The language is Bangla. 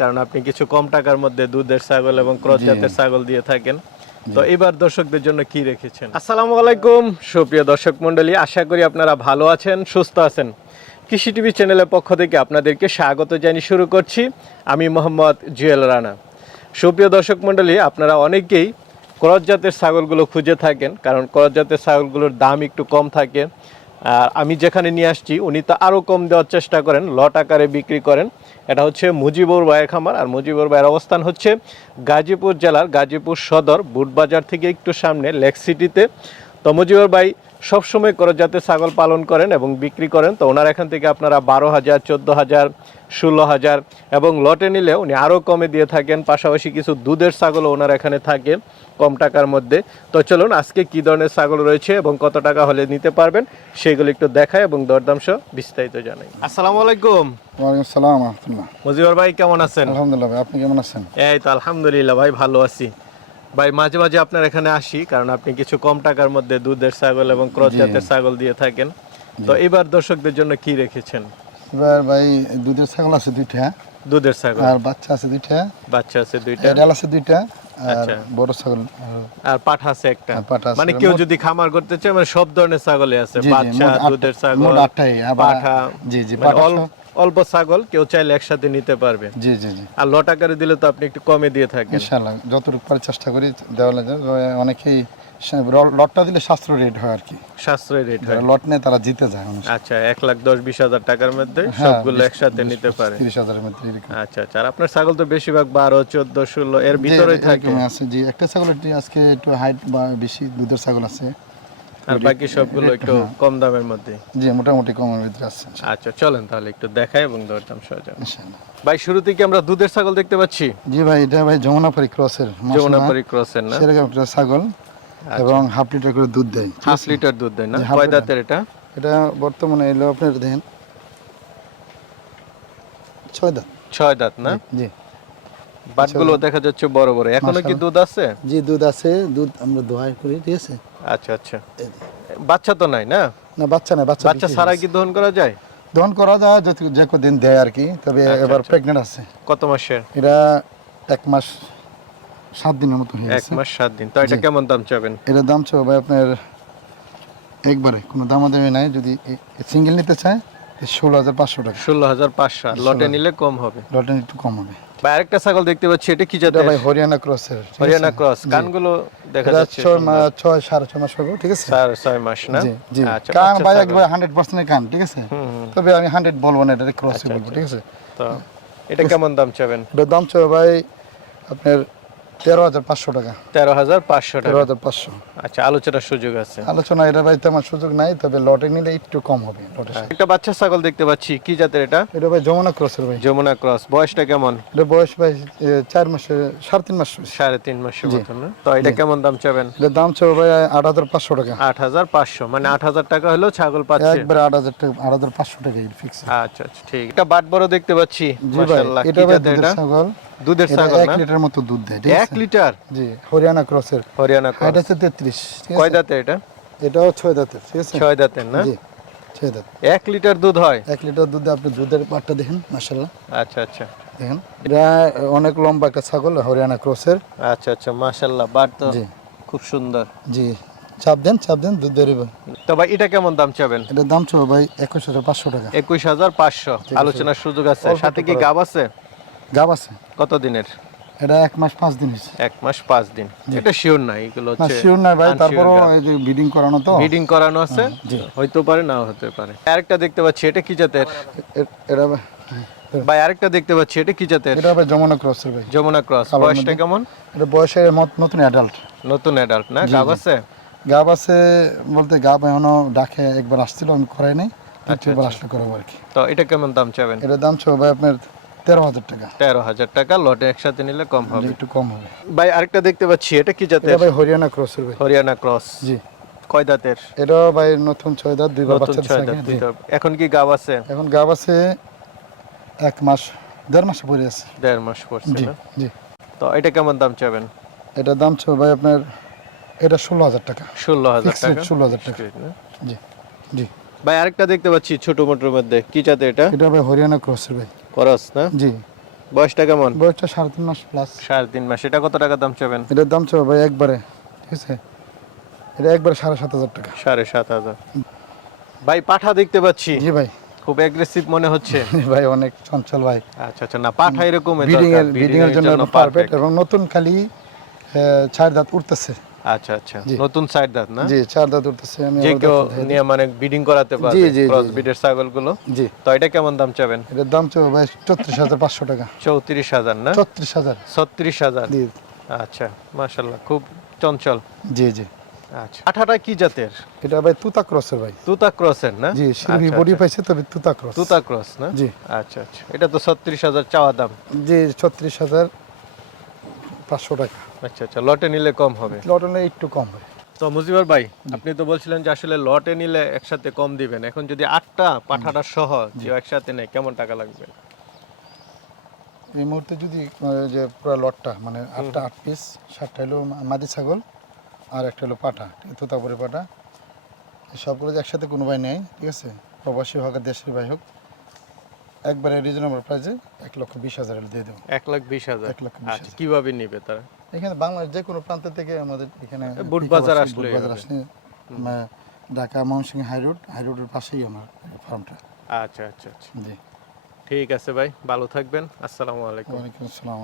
কারণ আপনি কিছু কম টাকার মধ্যে দুধের ছাগল এবং ক্রস জাতের ছাগল দিয়ে থাকেন। তো এবার দর্শকদের জন্য কি রেখেছেন? আসসালামু আলাইকুম সুপ্রিয় দর্শক মণ্ডলী আশা করি আপনারা ভালো আছেন সুস্থ আছেন। কৃষি টিভি চ্যানেলের পক্ষ থেকে আপনাদেরকে স্বাগত জানিয়ে শুরু করছি। আমি মোহাম্মদ জুয়েল রানা। সুপ্রিয় দর্শক মণ্ডলী আপনারা অনেকেই ক্রস জাতের ছাগলগুলো খুঁজে থাকেন কারণ ক্রস জাতের ছাগলগুলোর দাম একটু কম থাকে। আর আমি যেখানে নিয়ে আসছি, উনি তো আরও কম দেওয়ার চেষ্টা করেন, লট আকারে বিক্রি করেন। এটা হচ্ছে মুজিবুর ভাইয়ের খামার, আর মুজিবুর ভাইয়ের অবস্থান হচ্ছে গাজীপুর জেলার গাজীপুর সদর, বুটবাজার থেকে একটু সামনে, লেক সিটিতে। তো মুজিবুর ভাই সবসময় করে যাতে ছাগল পালন করেন এবং বিক্রি করেন তো ওনার এখান থেকে আপনারা বারো হাজার চোদ্দ হাজার ষোলো হাজার এবং লটে নিলে উনি আরও কমে দিয়ে থাকেন। পাশাপাশি কিছু দুধের ছাগলও ওনার এখানে থাকে কম টাকার মধ্যে। তো চলুন আজকে কি ধরনের ছাগল রয়েছে এবং কত টাকা হলে নিতে পারবেন সেগুলো একটু দেখায় এবং দরদাম সহ বিস্তারিত জানাই। আসসালামু আলাইকুম। সালাম ভাই কেমন আছেন? আলহামদুলিল্লাহ ভাই আপনি কেমন আছেন? এই তো আলহামদুলিল্লাহ ভাই ভালো আছি। ভাই মাঝে মাঝে আপনার এখানে আসি কারণ আপনি কিছু কম টাকার মধ্যে দুধের ছাগল এবং ক্রস জাতের ছাগল দিয়ে থাকেন। তো এবার দর্শকদের জন্য কি রেখেছেন? এবার ভাই দুধের ছাগল আছে দুইটা। দুধের ছাগল। আর বাচ্চা আছে দুইটা। বাচ্চা আছে দুইটা। এডাল আছে দুইটা। আর আচ্ছা। বড় ছাগল আর পাঠা আছে একটা। পাঠা মানে কেউ যদি খামার করতে চায় মানে সব ধরনের ছাগলই আছে। বাচ্চা দুধের ছাগল পাঠা। জি, জি, মানে পাঠা অল্প ছাগল কেউ চাইলে একসাথে নিতে পারবে। জি জি জি। আর লট আকারে দিলে তো আপনি একটু কমে দিয়ে থাকেন। ইনশাআল্লাহ যতটুকু পারি চেষ্টা করি দেওয়া লাগে। অনেকেই লটটা দিলে সাশ্রয় রেট হয় আর কি। সাশ্রয় রেট হয়। লট নেয় তারা জিতে যায় আচ্ছা এক লাখ দশ বিশ হাজার টাকার মধ্যে হ্যাঁ, সবগুলো একসাথে নিতে পারে। তিরিশ হাজারের মধ্যে আচ্ছা আচ্ছা। আর আপনার ছাগল তো বেশিরভাগ বারো চোদ্দ ষোলো এর ভিতরেই থাকে। আছে। জি একটা ছাগল আজকে একটু হাইট বা বেশি দুধের ছাগল আছে। আর বাকি সবগুলো একটু কম দামের মধ্যে জি মোটামুটি কমের ভিতরে আছে আচ্ছা চলেন তাহলে একটু দেখাই এবং দরদাম সহজে ভাই শুরুতে কি আমরা দুধের ছাগল দেখতে পাচ্ছি? জি ভাই এটা ভাই যমুনাপাড়ি ক্রসের যমুনাপাড়ি ক্রসের না? সেরকম একটা ছাগল এবং হাফ লিটার করে দুধ দেয়। হাফ লিটার দুধ দেয় না? কয় দাঁতের এটা? এটা বর্তমানে এলো আপনার দেখেন। ছয় দাঁত। ছয় দাঁত না? জি বাটগুলো দেখা যাচ্ছে বড় বড়। এখনও কি দুধ আছে? জি দুধ আছে। দুধ আমরা দোয়াই করি ঠিক আছে? আচ্ছা আচ্ছা। বাচ্চা তো নাই না? না বাচ্চা না বাচ্চা বাচ্চা ছাড়া কি দহন করা যায়? দহন করা যায় যে কদিন দেয় আর কি তবে আচ্ছা, এবার আচ্ছা। প্রেগনেন্ট আছে। কত মাসের? এটা এক মাস সাত দিনের মতো হয়ে এক মাস সাত দিন। তো এটা কেমন দাম চাবেন? এটার দাম ভাই আপনার একবারে কোনো দামাদামি নাই। যদি সিঙ্গেল নিতে চায় ষোলো হাজার পাঁচশো টাকা। ষোলো হাজার পাঁচশো। লটে নিলে কম হবে? লটে একটু কম হবে। বা আরেকটা ছাগল দেখতে পাচ্ছি এটা কি জাতের? ভাই হরিয়ানা ক্রস এর। হরিয়ানা ক্রস। কানগুলো দেখা যাচ্ছে ছয় মাস ছয় সাড়ে ছয় মাস হবে ঠিক আছে? চার ছয় মাস না? আচ্ছা কান ভাই একবার হান্ড্রেড পার্সেন্ট কান ঠিক আছে। তবে আমি হান্ড্রেড বলব না এটা ক্রস আচ্ছা, বলব ঠিক আছে? তো এটা কেমন দাম চাবেন? এটা দাম চাবে ভাই আপনার তেরো হাজার পাঁচশো টাকা। তেরো হাজার পাঁচশো তেরো টাকা হাজার পাঁচশো। আচ্ছা আলোচনার সুযোগ আছে। আলোচনা এটা ভাই তেমন সুযোগ নাই তবে লটে নিলে একটু কম হবে লটে একটা বাচ্চা ছাগল দেখতে পাচ্ছি কি জাতের এটা? এটা ভাই যমুনা ক্রসের ভাই। যমুনা ক্রস বয়সটা কেমন? এটা বয়স ভাই এ, চার মাসে সাড়ে তিন মাস হয়েছে। সাড়ে তিন মাসের মতন না? তো এটা কেমন দাম চাবেন? এটার দাম চাই ভাই আট হাজার পাঁচশো টাকা। আট হাজার পাঁচশো মানে আট হাজার টাকা হলেও ছাগল পাচ্ছে। একবারে আট হাজার টাকা আট হাজার পাঁচশো টাকা ফিক্স আচ্ছা আচ্ছা ঠিক। এটা বাট বড় দেখতে পাচ্ছি জি ভাই মাশাআল্লাহ এটা ভাই জাতের দুধের এটা? ছাগল? দুধের এটা ছাগল না? লিটার মতো দুধ দেয় ঠিক এক আছে? লিটার? জি হরিয়ানা ক্রসের। হরিয়ানা ক্রস। তেত্রিশ ঠিক কয় আছে? দাঁতের এটা? এটাও ছয় দাঁতের ঠিক আছে? ছয় দাঁতের না? জি ছয় দাঁত। এক লিটার দুধ হয়? এক লিটার দুধে আপনি দুধের পাটটা দেখেন মাসাল্লাহ আচ্ছা আচ্ছা। দেখেন এটা অনেক লম্বা একটা ছাগল হরিয়ানা ক্রসের। আচ্ছা আচ্ছা মাশাআল্লাহ বাট তো জি। খুব সুন্দর। জি চাপ দেন চাপ দেন দুধ বেরোবে তো ভাই এটা কেমন দাম চাবেন? এটার দাম ছিল ভাই একুশ হাজার পাঁচশো টাকা। একুশ হাজার পাঁচশো। আলোচনার সুযোগ আছে। সাথে কি গাব আছে? গাব আছে? কত দিনের এটা এক মাস পাঁচ দিন হয়েছে। এক মাস পাঁচ দিন। এটা শিওর না এগুলো হচ্ছে শিওর না ভাই তারপরও এই যে ব্রিডিং করানো তো। ব্রিডিং করানো আছে জি। হইতে পারে নাও হতে পারে। আরেকটা দেখতে পাচ্ছি এটা কি জাতের? এটা ভাই- ভাই আরেকটা দেখতে পাচ্ছি এটা কি জাতের? এটা ভাই যমুনা ক্রসের ভাই। যমুনা ক্রস। বয়সটা কেমন? এটা বয়সের মত- নতুন অ্যাডাল্ট নতুন অ্যাডাল্ট না? গাব আছে? গাব আছে বলতে গাব এখনও ডাকে একবার আসছিল আমি করাই নাই। আচ্ছা, আসলে করাবো আর কি। তো এটা কেমন দাম চাবেন? এটা দাম ছিল ভাই আপনার তেরো হাজার টাকা। তেরো হাজার টাকা লটে একসাথে নিলে কম হবে। একটু কম হবে। ভাই আরেকটা দেখতে পাচ্ছি এটা কি জাতের? ভাই হরিয়ানা ক্রসের ভাই। হরিয়ানা ক্রস জি। কয় দাঁতের? এটাও ভাই নতুন ছয় দাঁত নতুন বাচ্চা ছয় দাঁত। এখন কি গাব আছে? এখন গাব আছে এক মাস দেড় মাসে পরে আছে। দেড় মাস পড়ছে জি জি। তো এটা কেমন দাম চাবেন? এটার দাম ছিল ভাই আপনার এটা ষোলো হাজার টাকা। ষোলো হাজার টাকা? 16,000 টাকা। Fixed rate না? জি জি। ভাই আরেকটা দেখতে পাচ্ছি ছোট মোটর মধ্যে। কি জাতের এটা? এটা ভাই হরিয়ানা ক্রসের ভাই। করস না? জি। বয়সটা কেমন? বয়সটা সাড়ে তিন মাস প্লাস সাড়ে তিন মাস। এটা কত টাকা দাম চাবেন? এটার দাম চাবো ভাই একবারে ঠিক আছে? এটা একবারে সাড়ে সাত হাজার টাকা। সাড়ে সাত হাজার। ভাই পাঠা দেখতে পাচ্ছি। জি ভাই। খুব অ্যাগ্রেসিভ মনে হচ্ছে। ভাই অনেক চঞ্চল ভাই। আচ্ছা আচ্ছা না পাঠা এরকম ব্রিডিং এর জন্য পারফেক্ট এবং নতুন খালি চার দাঁত উঠতেছে। আচ্ছা আচ্ছা। নতুন সাইড দাঁত না? জি চার দাঁত উঠতেছে আমি যে কেউ। নিয়ে মানে ব্রিডিং করাতে পারবে ক্রস ব্রিডের ছাগলগুলো? জি। তো এটা কেমন দাম চাবেন? এটার দাম চাবো ভাই চৌত্রিশ হাজার পাঁচশো টাকা। চৌত্রিশ হাজার না? চৌত্রিশ হাজার। ছত্রিশ হাজার। জি। আচ্ছা মাশাল্লাহ খুব চঞ্চল। জি জি। আচ্ছা। আঠাটা কি জাতের? এটা ভাই তুতা ক্রসের ভাই। তুতা ক্রসের না? জি সিলভি আচ্ছা, বডি আচ্ছা। পাইছে তবে তুতা ক্রস তুতা ক্রস না? জি। আচ্ছা আচ্ছা। এটা তো ছত্রিশ হাজার চাওয়া দাম। জি ছত্রিশ হাজার পাঁচশো টাকা। আচ্ছা আচ্ছা লটে নিলে কম হবে। লটনে একটু কম হয় তো মুজিবর ভাই আপনি তো বলছিলেন যে আসলে লটে নিলে একসাথে কম দিবেন। এখন যদি আটটা পাঠাটা সহ কেউ একসাথে নেয় কেমন টাকা লাগবে? এই মুহূর্তে যদি যে পুরো লটটা মানে আটটা আট পিস সাতটা হলো মাদি ছাগল আর একটা হলো আছে তোতাপুরি পাঠা। এই সবগুলো যদি একসাথে কোনো ভাই নেয় ঠিক আছে? প্রবাসী হোক আর দেশের ভাই হোক একবারে রিজনেবল প্রাইসে এক লক্ষ বিশ হাজার দিয়ে দেবো। এক লাখ বিশ হাজার? এক লক্ষ আচ্ছা কীভাবে নেবে তারা? এখানে বাংলাদেশ যে কোনো প্রান্ত থেকে আমাদের এখানে বুট বাজার আসলে বাজার আসলে Dhaka Mymensingh high road high রোডের পাশেই আমার ফার্মটা। আচ্ছা আচ্ছা আচ্ছা। জি। ঠিক আছে ভাই ভালো থাকবেন। আসসালামু আলাইকুম। ওয়ালাইকুম আসসালাম